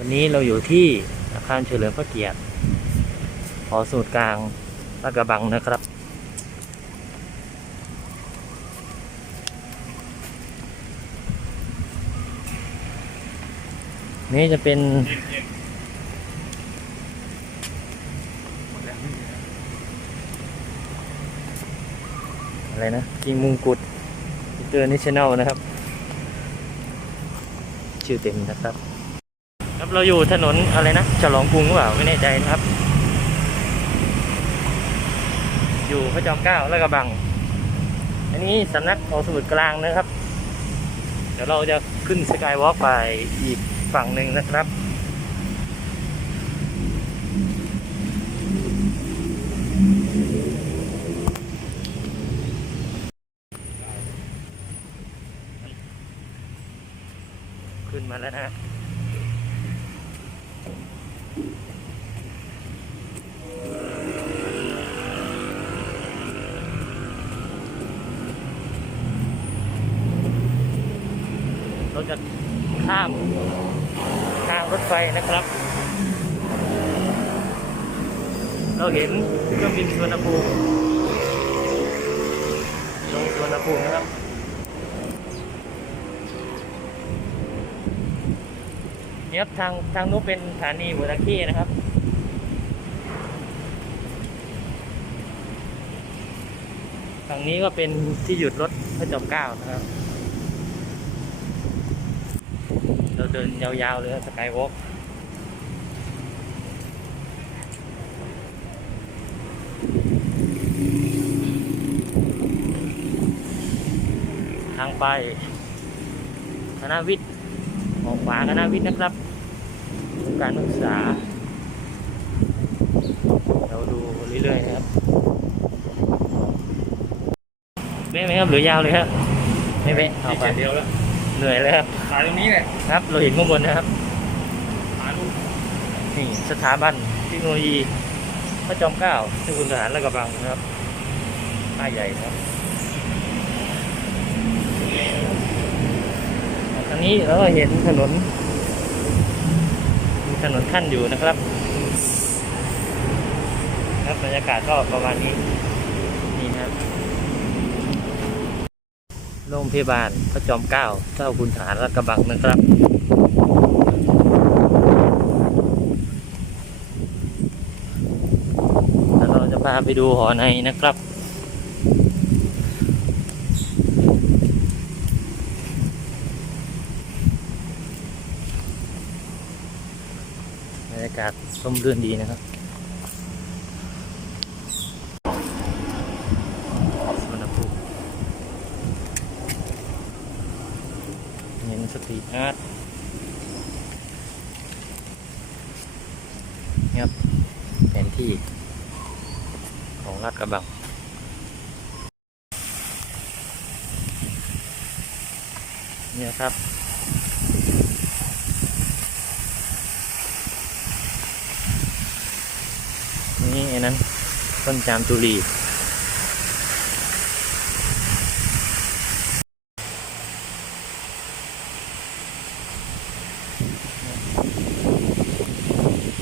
วันนี้เราอยู่ที่อาคารเฉลิมพระเกียรติหอสูตรกลางลาดกระบังนะครับ นี่จะเป็น อะไรนะกิงมุงกุฎเตอร์เนชแนลนะครับ ชื่อเต็มนะครับ ครับเราอยู่ถนนอะไรนะฉลองกรุงหรือเปล่าไม่แน่ใจนะครับ อยู่พระจอมเกล้าและกระบัง อันนี้สำนักของสมุทรกลางนะครับ เดี๋ยวเราจะขึ้นสกายวอล์กไปอีกฝั่งหนึ่งนะครับขึ้นมาแล้วนะฮะ เราจะข้ามทางรถไฟนะครับ เราเห็นเครื่องบินสวนภูมิลงสวนภูมินะครับ นี่ครับทางทางนู้นเป็นสถานีหัวตะเข้นะครับฝั่งนี้ก็เป็นที่หยุดรถพระจอมเกล้านะครับ เราเดินยาวๆเลยสกายวอล์กทางไปคณะวิทย์ ออกขวาคณะวิทย์นะครับการศึกษา เราดูเรื่อยๆนะครับเบ๊ะไหมครับหรือยาวเลยครับไม่เบ๊ะเอาไปเดียวแล้วเหนื่อยเลยครับขายตรงนี้แหละครับ เราเห็นข้างบนนะครับขายลูกนี่สถาบันเทคโนโลยีพระจอมเกล้าที่คุณทหารและกระบังนะครับป้ายใหญ่นะครับางนี้เราก็เห็นถนน มีถนนขั้นอยู่นะครับครับบรรยากาศก็ประมาณนี้นี่ครับโรงพยาบาลพระจอมเกล้าเจ้าคุณทหารและกระบังนะครับแล้วเราจะพาไปดูหอในนะครับ บรรยากาศร่มรื่นดีนะครับสวนภูมิเห็นสตรีทอาร์ตนี่ครับแผนที่ของลาดกระบังเนี่ยครับ นี่ไอ้นั้น ต้นจามจุรี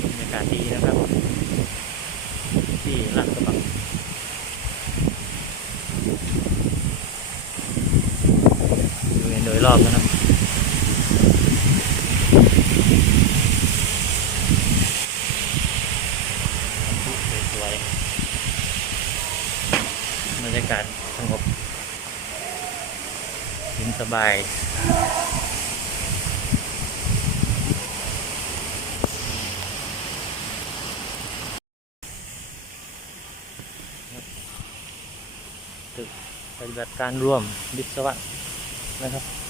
บรรยากาศดีนะครับ ที่ลาดกระบังบริเวณโดยรอบนะครับ สวยๆบ รรยากาศสงบเย็นสบาย ตึกปฏิบัติการร่วมวิศวะนะครับ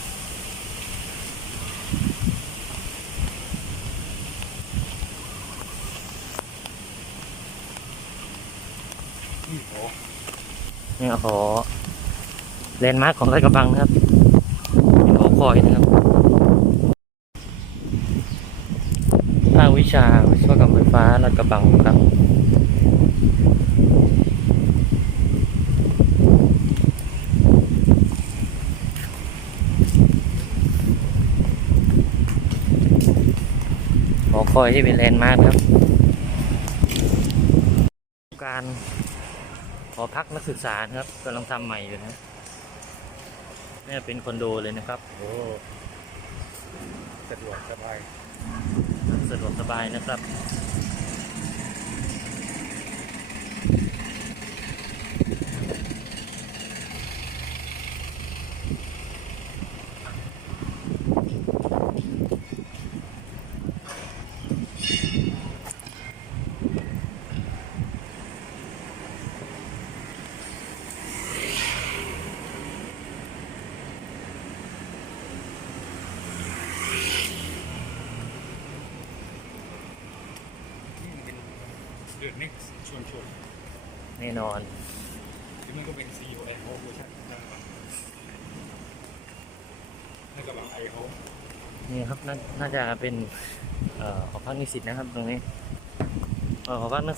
นี่หอแลนด์มาร์คของลาดกระบังนะครับเป็นหอคอยนะครับภาควิชาวิศวกรรมไฟฟ้าลาดกระบังครับนคอยที่เป็นแลนด์มาร์คครับ การ หอพักนักศึกษานะครับกำลังทำใหม่อยู่นะนี่เป็นคอนโดเลยนะครับโอ้สะดวกสบาย สะดวกสบายนะครับ นี่มันเป็น เดือดนี่ชวนชวนแน่นอนๆหรือมันก็เป็น CEO ไอโอเวอร์ชันนะครับแล้วก็แบบไอโอนี่ครับนาน่าจะเป็นเอ่อหอพักนิสิตนะครับตรงนี้เอ่อหอพักนัก